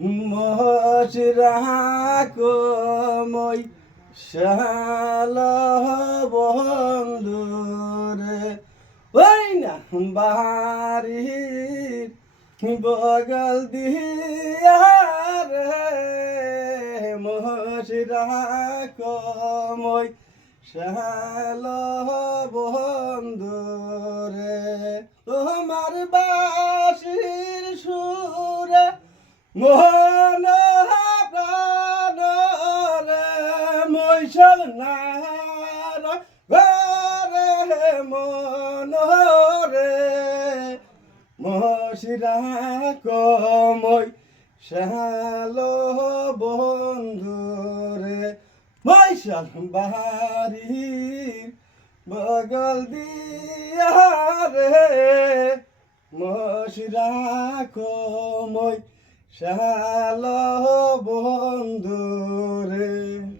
মশরা কমই শাল বন্ধুরে ওই না বাড়ির বগল দিয়া রে মশরা কমই শাল বন্ধুরে তোমার বাঁশির সুরে মোহন প্রাণ রে মৈশাল নার ঘরে মন রে মশিরা কমই শাল বন্ধু রে মৈশাল বাড়ির বগল দিয়া রে মশিরা কমই শাল